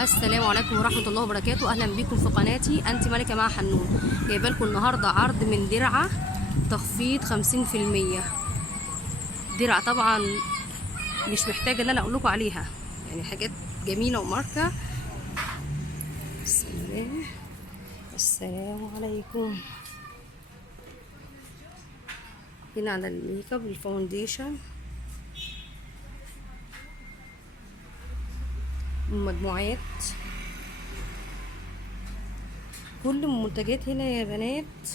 السلام عليكم ورحمة الله وبركاته. أهلا بكم في قناتي أنت ملكة مع حنون. جايبه لكم النهاردة عرض من درعة تخفيض 50%. درعة طبعا مش محتاجة ان انا اقول لكم عليها، يعني حاجات جميلة وماركة. السلام عليكم. هنا على الميك اب الفاونديشن مجموعات، كل المنتجات هنا يا بنات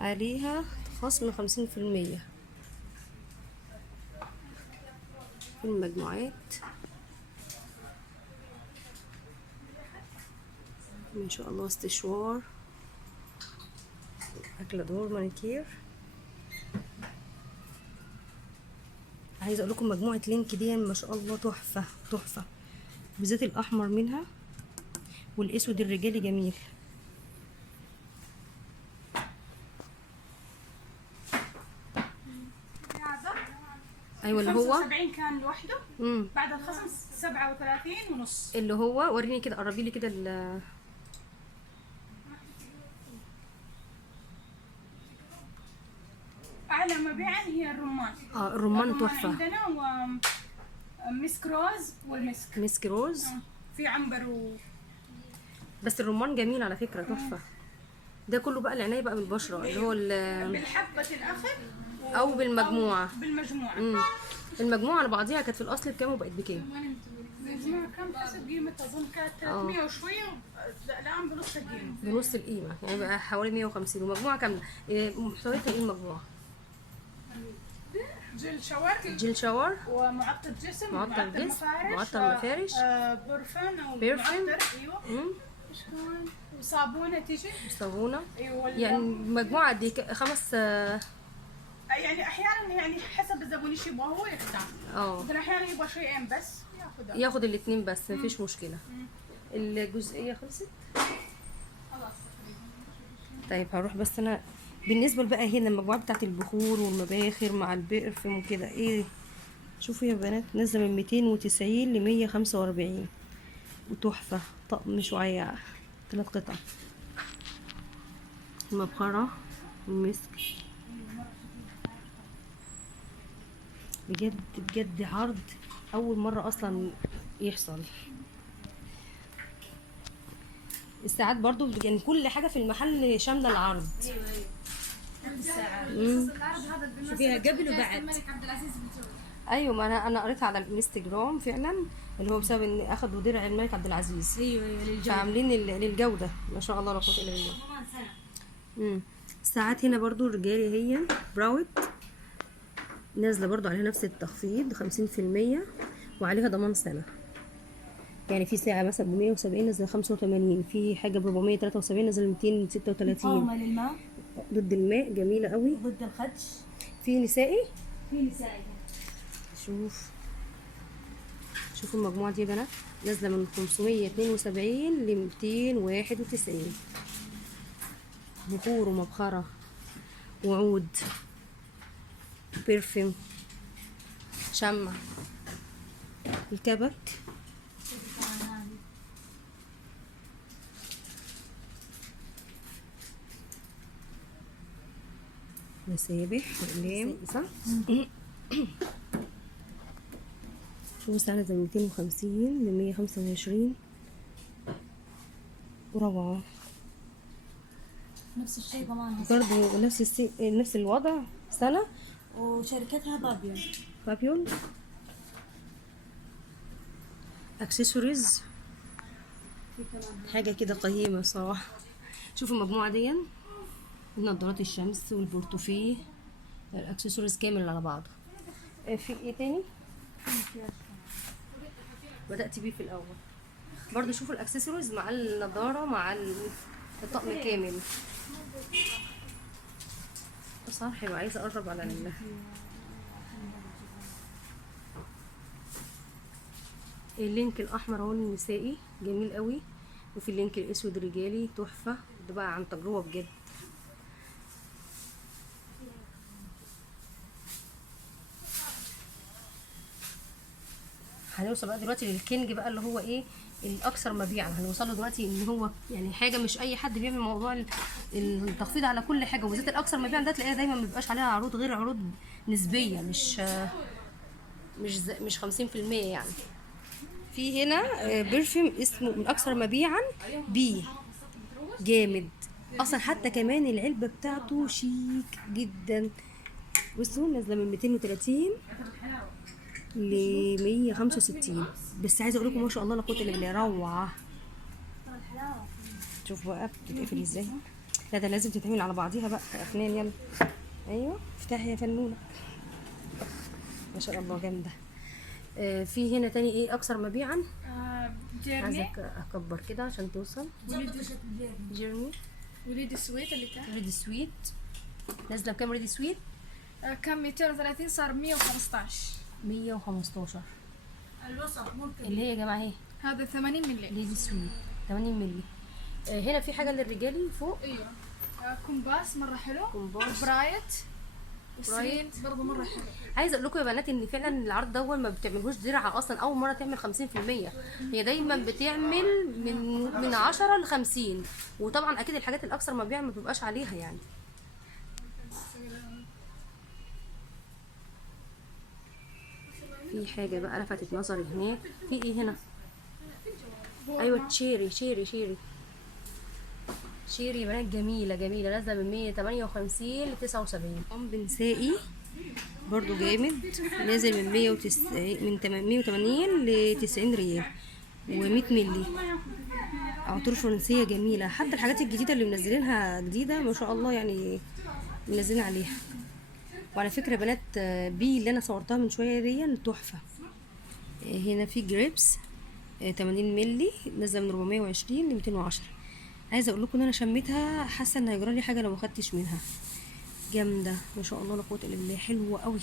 عليها خصم 50%. المجموعات ان شاء الله استشوار، اكله دور، مانيكير. عايزه اقول لكم مجموعه لينك دي ما شاء الله تحفه تحفه، بالذات الاحمر منها والاسود الرجالي جميل. ايوه اللي هو 75 كان لوحده. بعد الخصم 37 ونص. اللي هو وريني كده، قربي لي كده اعلى مبيعا هي الرمان. الرمان تحفه. عندنا ومسك روز والمسك مسك روز. في عنبر بس الرمان جميل على فكره تحفه. ده كله بقى العنايه بقى بالبشره اللي هو بالحبه الاخر او بالمجموعه. بالمجموعه. المجموعه على بعضيها كانت في الاصل بكام وبقت بكام؟ المجموعه كان حسب قيمه، اظن كانت 300 وشويه، الان بنص القيمه. بنص القيمه، يعني بقى حوالي 150. ومجموعه كامله محتوياتها ايه المجموعه؟ جيل شاور ومعطر جسم، معطر مفارش، برفان بيرفيوم. ايوه. وصابونه تيجي صابونه. ايوه. يعني مجموعه دي 5 يعني احيانا يعني حسب الزبون ايش يبغى هو يختار. ممكن احيانا يبغى شيئين بس ياخد الاثنين بس، مفيش مشكله. الجزئيه خلصت خلاص. طيب هروح بس انا بالنسبه بقى هنا المجموعه بتاعت البخور والمباخر مع البرفيوم وكده ايه. شوفوا يا بنات نازله من 290 ل 145 وتحفه. طقم شعيع 3 قطع، مبخره ومسك. بجد بجد عرض اول مره اصلا يحصل. الساعات برضو يعني كل حاجه في المحل شامله العرض. فيها قبل وبعد. ايوه، ما انا قريت على الانستجرام فعلا اللي هو بسبب ان اخدوا درع الملك عبد العزيز. ايوه فعاملين للجوده ما شاء الله لا قوه الا بالله. الساعات هنا برضو الرجالي هي براوت نازله برضو عليها نفس التخفيض 50%، وعليها ضمان سنه. يعني في ساعه مثلا ب 170 نزل 85، في حاجه ب 473 نزل 236. مقاومه للماء، ضد الماء، جميله قوي. ضد الخدش. في نسائي. في شوفوا المجموعه دي يا بنات نازله من 572 ل 291. بخور ومبخره وعود برفيوم شمع الكبك. مسابح واقلام صح. شوفوا السعر نازل من 250 ل 125 وروعه. نفس الشيء ضمان برضه نفس الوضع سنه. وشركتها بابيون اكسسوارز، حاجه كده قيمه صراحه. شوفوا المجموعه دي نظارات الشمس والبورتوفيه، الاكسسوارز كامل على بعضه. في ايه تاني بدأت بيه في الاول؟ برضو شوفوا الاكسسوارز مع النظاره مع الطقم كامل. اسعار حلوه. عايزه اقرب على اللينك الاحمر اهو النسائي جميل قوي، وفي اللينك الاسود رجالي تحفه. ده بقى عن تجربه بجد. هنوصل بقى دلوقتي للكينج بقى اللي هو ايه الاكثر مبيعا هنوصل له دلوقتي، ان هو يعني حاجه مش اي حد بيعمل موضوع التخفيض على كل حاجه، وبالذات الاكثر مبيعا ده تلاقيها دايما ما بيبقاش عليها عروض غير عروض نسبيه، مش 50% يعني. في هنا برفيوم اسمه من اكثر مبيعا بي، جامد اصلا، حتى كمان العلبه بتاعته شيك جدا. بصوا نازله من 230 ل 165، بس عايزه اقول لكم ما شاء الله لا قوه الا بالله، روعه. شوفوا بقى بتتقفل ازاي. لا ده لازم تتعمل على بعضيها بقى يا افنان، يلا ايوه افتحي يا فنونه، ما شاء الله جامده. في هنا تاني ايه اكثر مبيعا؟ جيرني. عايزك اكبر كده عشان توصل. جيرني وليد سويت اللي تحت. ريدي سويت نازله بكام ريدي سويت؟ كان 230 صار 115. 115 الوسط ممكن اللي هي يا جماعه اهي، هذا 80 مللي. ريدي سويت 80 مللي. هنا في حاجه للرجالي فوق. ايوه كومباس مره حلو. كومباس. برايت وسرين برضه مره حلو. عايزه اقول لكم يا بنات ان فعلا العرض ده ما بتعملهوش درع اصلا، اول مره تعمل 50%، هي دايما بتعمل من 10 ل 50، وطبعا اكيد الحاجات الاكثر مبيعا ما بتبقاش عليها يعني. في حاجه بقى لفتت نظري هناك، في ايه هنا؟ ايوه تشيري شيري شيري شيري يا بنات، جميله جميله، نازله من 158 ل 79. قمب نسائي برضو جامد، نازل من 180 ل 90 ريال و100 مللي. عطور فرنسيه جميله، حتى الحاجات الجديده اللي منزلينها جديده ما شاء الله يعني منزلين عليها. وعلى فكره بنات بي اللي انا صورتها من شويه دي تحفه. هنا في جريبس 80 مللي، نازله من 420 ل 210. عايزه اقول لكم ان انا شميتها حاسه ان هيجرى لي حاجه لو ما خدتش منها، جامده ما شاء الله لا قوه الا بالله، حلوه قوي.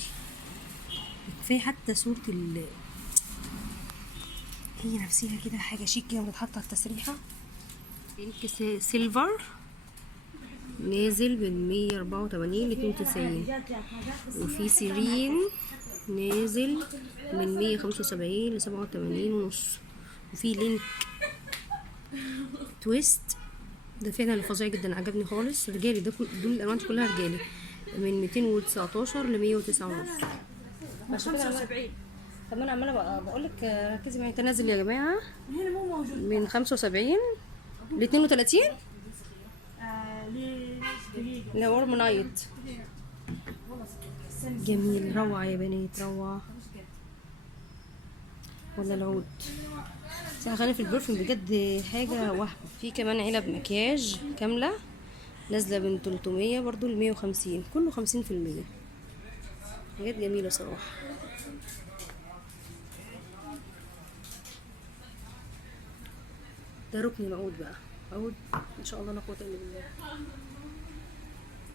كفايه حتى صوره هي نفسها كده حاجه شيك كده بتتحط على التسريحه. بينك سيلفر نازل من 184 ل 92، وفي سيرين نازل من 175 ل 87 ونص، وفي لينك تويست ده فعلا فظيع جدا عجبني خالص. رجالي ده دول الالوان كلها رجالي، من 219 ل 109 ونص. 75. طب انا عماله بقول لك ركزي معايا، تنازل يا جماعه هنا مو موجود. من 75 ل 32 اللي هو ورمنايت. جميل، روعه يا بنات روعه. ولا العود خلينا في البرفيوم بجد حاجه وهم. في كمان علب مكياج كامله نازله من 300 برضو ل 150، كله 50%، حاجات جميله صراحه. ده ركن العود بقى، عود ما شاء الله لا قوه الا بالله.